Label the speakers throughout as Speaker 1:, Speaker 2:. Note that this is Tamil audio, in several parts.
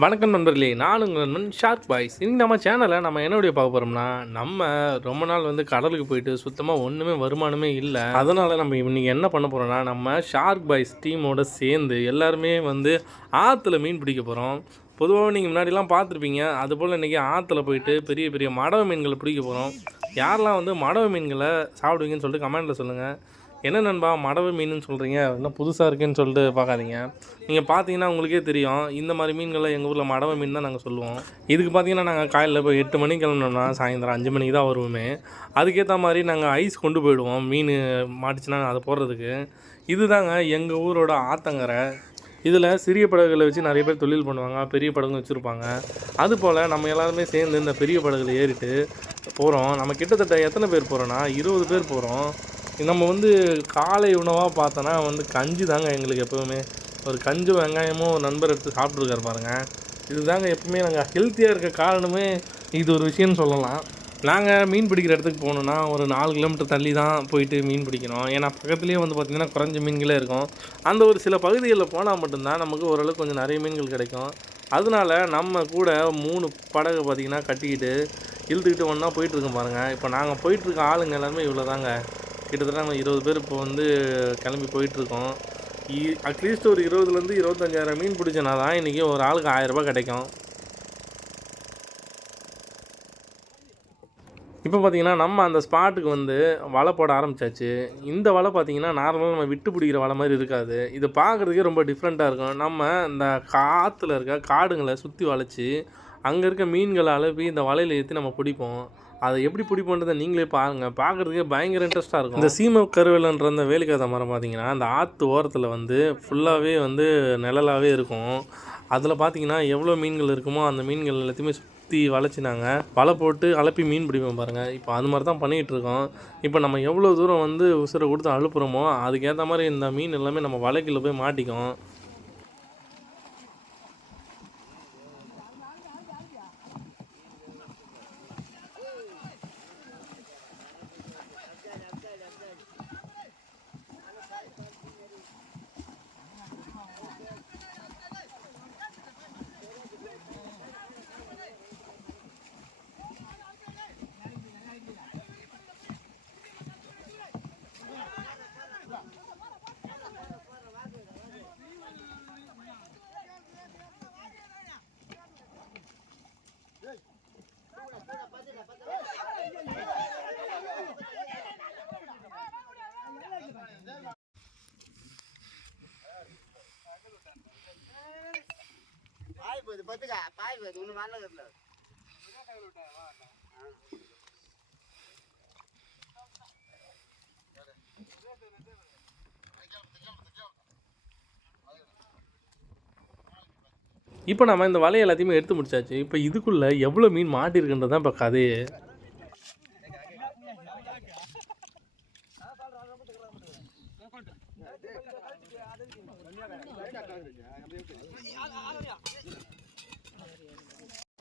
Speaker 1: வணக்கம் நண்பர்களே நான் உங்கள் நண்பன் ஷார்க் பாய்ஸ் இன்னைக்கு நம்ம சேனலில் நம்ம என்ன பார்க்க போகிறோம்னா நம்ம ரொம்ப நாள் வந்து கடலுக்கு போயிட்டு சுத்தமாக ஒன்றுமே வருமானமே இல்லை. அதனால் நம்ம இன்றைக்கி என்ன பண்ண போகிறோம்னா நம்ம ஷார்க் பாய்ஸ் டீமோட சேர்ந்து எல்லாருமே வந்து ஆற்றுல மீன் பிடிக்க போகிறோம் பொதுவாக நீங்கள் முன்னாடிலாம் பார்த்துருப்பீங்க. அதுபோல் இன்றைக்கி ஆற்றுல போயிட்டு பெரிய பெரிய மடவை மீன்களை பிடிக்க போகிறோம் யாரெல்லாம் வந்து மடவை மீன்களை சாப்பிடுவீங்கன்னு சொல்லிட்டு கமெண்ட்டில் சொல்லுங்கள் என்ன நண்பா மடவு மீனுன்னு சொல்கிறீங்க இன்னும் புதுசாக இருக்குன்னு சொல்லிட்டு பார்க்காதீங்க. நீங்கள் பார்த்தீங்கன்னா உங்களுக்கே தெரியும். இந்த மாதிரி மீன்கள்லாம் எங்கள் ஊரில் மடவை மீன் தான் நாங்கள் சொல்லுவோம். இதுக்கு பார்த்தீங்கன்னா நாங்கள் காலையில் போய் எட்டு மணிக்கு கிளம்பினோம்னா சாயந்தரம் அஞ்சு மணிக்கு தான் வருவோமே. அதுக்கேற்ற மாதிரி நாங்கள் ஐஸ் கொண்டு போயிடுவோம். மீன் மாட்டுச்சுன்னா அதை போடுறதுக்கு. இதுதாங்க எங்கள் ஊரோட ஆத்தங்கரை. இதில் சிறிய படகுகளை வச்சு நிறைய பேர் தொழில் பண்ணுவாங்க. பெரிய படகு வச்சுருப்பாங்க. அதுபோல் நம்ம எல்லாருமே சேர்ந்து இந்த பெரிய படகுல ஏறிட்டு போகிறோம் நம்ம கிட்டத்தட்ட எத்தனை பேர் போகிறோன்னா இருபது பேர் போகிறோம் நம்ம வந்து காலை உணவாக பார்த்தோன்னா வந்து கஞ்சி தாங்க எங்களுக்கு எப்போவுமே. ஒரு கஞ்சி வெங்காயமும் ஒரு நண்பர் எடுத்து சாப்பிட்ருக்காரு பாருங்க. இதுதாங்க எப்பவுமே நாங்கள் ஹெல்த்தியாக இருக்க காரணமே இது ஒரு விஷயம்னு சொல்லலாம். நாங்கள் மீன் பிடிக்கிற இடத்துக்கு போகணுன்னா ஒரு நாலு கிலோமீட்டர் தள்ளி தான் போயிட்டு மீன் பிடிக்கணும். ஏன்னா பக்கத்துலேயே வந்து பார்த்திங்கன்னா குறைஞ்ச மீன்களே இருக்கும். அந்த ஒரு சில பகுதிகளில் போனால் மட்டும்தான் நமக்கு ஓரளவுக்கு கொஞ்சம் நிறைய மீன்கள் கிடைக்கும். அதனால நம்ம கூட மூணு படகு பார்த்திங்கன்னா கட்டிக்கிட்டு இழுத்துக்கிட்டு ஒன்றா போயிட்டுருக்கோம் பாருங்கள் இப்போ நாங்கள் போயிட்டுருக்க ஆளுங்க எல்லாருமே இவ்வளோ தாங்க கிட்டத்தட்ட நம்ம இருபது பேர் இப்போ வந்து கிளம்பி போயிட்டுருக்கோம். இ அட்லீஸ்ட் ஒரு இருபதுலேருந்து இருபத்தஞ்சாயிரம் மீன் பிடிச்சனா தான் இன்றைக்கி ஒரு ஆளுக்கு ஆயிரரூபா கிடைக்கும். இப்போ பார்த்தீங்கன்னா நம்ம அந்த ஸ்பாட்டுக்கு வந்து வலை போட ஆரம்பிச்சாச்சு. இந்த வலை பார்த்தீங்கன்னா நார்மலாக நம்ம விட்டு பிடிக்கிற வலை மாதிரி இருக்காது. இது பார்க்குறதுக்கே ரொம்ப டிஃப்ரெண்ட்டாக இருக்கும். நம்ம இந்த காற்றுல இருக்க காடுங்களை சுற்றி வளைச்சி அங்கே இருக்க மீன்களை அழுப்பி இந்த வலையில் ஏற்றி நம்ம பிடிப்போம். அதை எப்படி பிடிப்போன்றதை நீங்களே பாருங்கள் பார்க்குறதுக்கே பயங்கர இன்ட்ரெஸ்ட்டாக இருக்கும். இந்த சீம கருவேலன்ற அந்த வேலிக்காத மரம் பார்த்தீங்கன்னா அந்த ஆற்று ஓரத்தில் வந்து ஃபுல்லாகவே வந்து நிழலாகவே இருக்கும். அதில் பார்த்தீங்கன்னா எவ்வளோ மீன்கள் இருக்குமோ அந்த மீன்கள் எல்லாத்தையுமே சுற்றி வளைச்சி நாங்கள் வலை போட்டு அலப்பி மீன் பிடிப்போம் பாருங்கள் இப்போ அது மாதிரி தான் பண்ணிகிட்டு இருக்கோம். இப்போ நம்ம எவ்வளோ தூரம் வந்து உசுரை கொடுத்து அழுப்புறோமோ அதுக்கேற்ற மாதிரி இந்த மீன் எல்லாமே நம்ம வலைக்குள்ளே போய் மாட்டிக்கும்
Speaker 2: பாய் போகுது
Speaker 1: இப்போ நம்ம இந்த வலையை எல்லாத்தையுமே எடுத்து முடிச்சாச்சு. இப்போ இதுக்குள்ளே எவ்வளோ மீன் மாட்டிருக்குன்றது தான் இப்போ கதையே.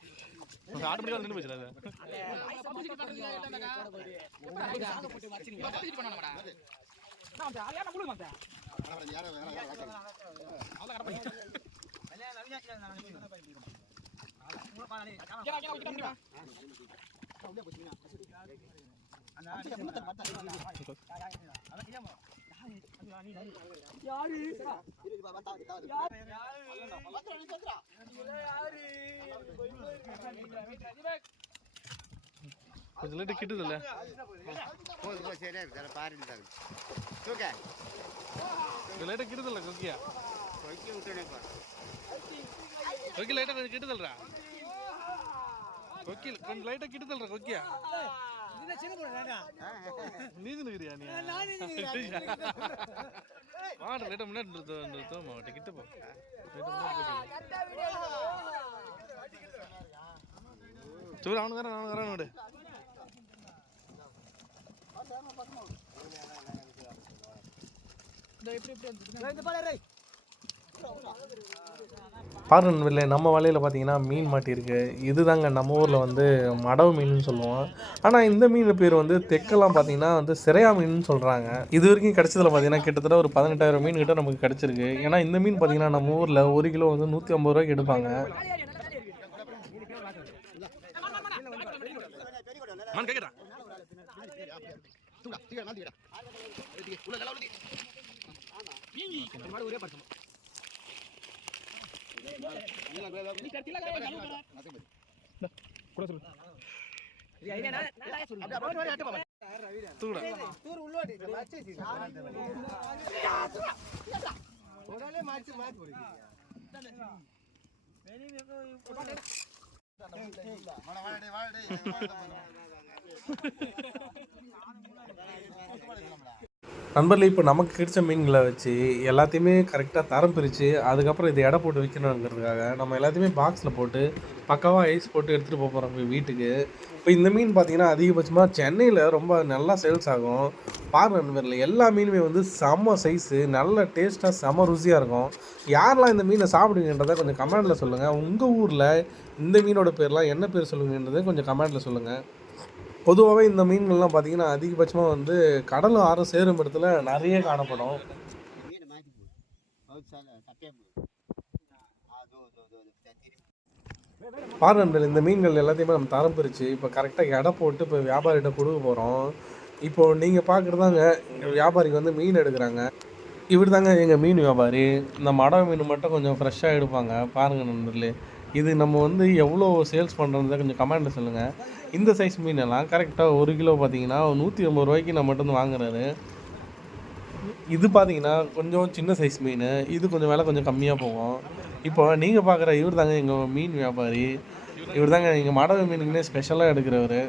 Speaker 2: போட்டுக்கிறேன்
Speaker 1: ஆட்டோமேட்டிக்காக நின்று போச்சு கொஞ்சம் லேட்டு கிட்டுதில்ல
Speaker 2: போதும் போது சரியா இருக்கு பாருங்க தூக்க
Speaker 1: கொஞ்சம் லேட்டாக கிட்டுதில்ல கொக்கியா
Speaker 2: கொக்கி விட்டுனேப்பா
Speaker 1: கொக்கி லைட்டாக கொஞ்சம் கிட்டுதல்றா கொக்கி கொஞ்சம் லைட்டாக கிட்டுதல்றா கொக்கியா நீந்துனுக்கிறியா நீ? வாட லைட்டாக முன்னாடி நிறுத்த நிறுத்தம் மாவட்ட கிட்ட போ. சரி அவனுக்கு வரேன் அவனுக்கு வரேன் விடு பாருன்வில்லை நம்ம வலையில் பார்த்தீங்கன்னா மீன் மாட்டியிருக்கு இதுதாங்க நம்ம ஊரில் வந்து மடவு மீன் சொல்லுவோம். ஆனால் இந்த மீன் பேர் வந்து தெற்கெல்லாம் பார்த்தீங்கன்னா வந்து சிறையா மீன் சொல்கிறாங்க இது வரைக்கும் கிடச்சதில் பார்த்தீங்கன்னா கிட்டத்தட்ட ஒரு பதினெட்டாயிரம் மீன் கிட்ட நமக்கு கிடச்சிருக்கு. ஏன்னா இந்த மீன் பார்த்தீங்கன்னா நம்ம ஊரில் ஒரு கிலோ வந்து நூற்றி ஐம்பது ரூபாய்க்கு எடுப்பாங்க. கூட சொல்லு உடனே மாற்றி மாற்றி போடுங்க நண்பர்களே இப்போ நமக்கு கிடைச்ச மீன்களை வச்சு எல்லாத்தையுமே கரெக்டாக தரம் பிரித்து அதுக்கப்புறம் இது எடை போட்டு விற்கணுங்கிறதுக்காக நம்ம எல்லாத்தையுமே பாக்ஸில் போட்டு பக்காவாக ஐஸ் போட்டு எடுத்துகிட்டு போக போகிறோம் வீட்டுக்கு. இப்போ இந்த மீன் பார்த்தீங்கன்னா அதிகபட்சமாக சென்னையில் ரொம்ப நல்லா சேல்ஸ் ஆகும். பாரு நண்பர்களே எல்லா மீனுமே வந்து செம்ம சைஸு நல்ல டேஸ்ட்டாக செம்ம ருசியாக இருக்கும். யாரெல்லாம் இந்த மீனை சாப்பிடுங்கன்றதை கொஞ்சம் கமெண்டில் சொல்லுங்கள் உங்கள் ஊரில் இந்த மீனோட பேர்லாம் என்ன பேர் சொல்லுங்கன்றதை கொஞ்சம் கமெண்டில் சொல்லுங்கள் பொதுவாகவே இந்த மீன்கள்லாம் பார்த்தீங்கன்னா அதிகபட்சமாக வந்து கடலும் ஆறும் சேரும் இடத்துல நிறைய காணப்படும். பாருங்கள் இந்த மீன்கள் எல்லாத்தையுமே நம்ம தரம் பிரித்து இப்போ கரெக்டாக எடை போட்டு இப்போ வியாபாரிகிட்ட கொடுக்க போகிறோம் இப்போ நீங்கள் பார்க்குறதாங்க வியாபாரிக்கு வந்து மீன் எடுக்கிறாங்க. இவர் தாங்க எங்கள் மீன் வியாபாரி. இந்த மடம் மீன் மட்டும் கொஞ்சம் ஃப்ரெஷ்ஷாக எடுப்பாங்க. பாருங்கள் நண்பர்களே இது நம்ம வந்து எவ்வளோ சேல்ஸ் பண்ணுறதை கொஞ்சம் கமெண்ட்டில் சொல்லுங்கள் இந்த சைஸ் மீன் எல்லாம் கரெக்டாக ஒரு கிலோ பார்த்தீங்கன்னா நூற்றி ஐம்பது ரூபாய்க்கு நம்ம மட்டும் வாங்குறாரு. இது பார்த்தீங்கன்னா கொஞ்சம் சின்ன சைஸ் மீன். இது கொஞ்சம் விலை கொஞ்சம் கம்மியாக போகும். இப்போ நீங்கள் பார்க்குற இவர் தாங்க எங்கள் மீன் வியாபாரி. இவர் தாங்க எங்கள் மாடவ மீனுக்குனே ஸ்பெஷலாக எடுக்கிறவர்.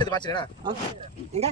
Speaker 3: பாய்ச்சது பாய்ச்சுறேன் எங்க